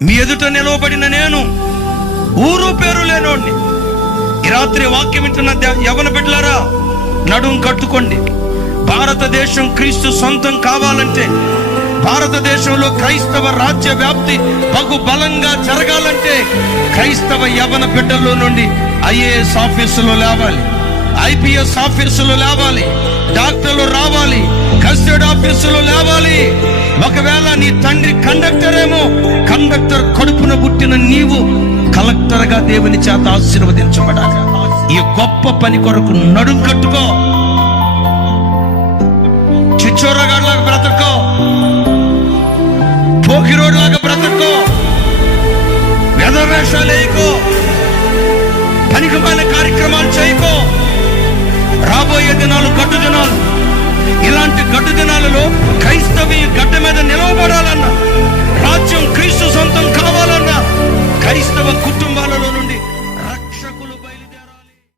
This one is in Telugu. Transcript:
మీ ఎదుట నిలవబడిన నేను ఊరు పేరు లేనోడిని. ఈ రాత్రి వాక్యం వింటున్న యవన బిడ్డలారా, నడుం కట్టుకోండి. భారతదేశం క్రీస్తు సొంతం కావాలంటే, భారతదేశంలో క్రైస్తవ రాజ్య వ్యాప్తి బహు బలంగా జరగాలంటే, క్రైస్తవ యవన బిడ్డల్లో నుండి ఐఏఎస్ ఆఫీసులో లేవాలి, ఐపీఎస్ ఆఫీసులో లేవాలి, డాక్టర్లు రావాలి, కస్టడీ ఆఫీసులో లేవాలి. ఒకవేళ నీ తండ్రి కండక్టర్ ఏమో, కండక్టర్ కడుపున పుట్టిన నీవు కలెక్టర్ గా దేవుని చేత ఆశీర్వదించబడాలి. ఈ గొప్ప పని కొరకు నడుం కట్టుకో. చిచ్చోరగాడిలాగా బ్రతకో, పోకిరోడ్లాగా బ్రతకో, వేషాలు వేయకో, పనికిమాలిన కార్యక్రమాలు చేయకో. రాబోయే దినాలు గడ్డు దినాలు. ఇలాంటి గడ్డు దినాలలో క్రైస్తవి గడ్డ మీద నిలవబడాలన్నా, రాజ్యం క్రీస్తు సొంతం కావాలన్నా, క్రైస్తవ కుటుంబాలలో నుండి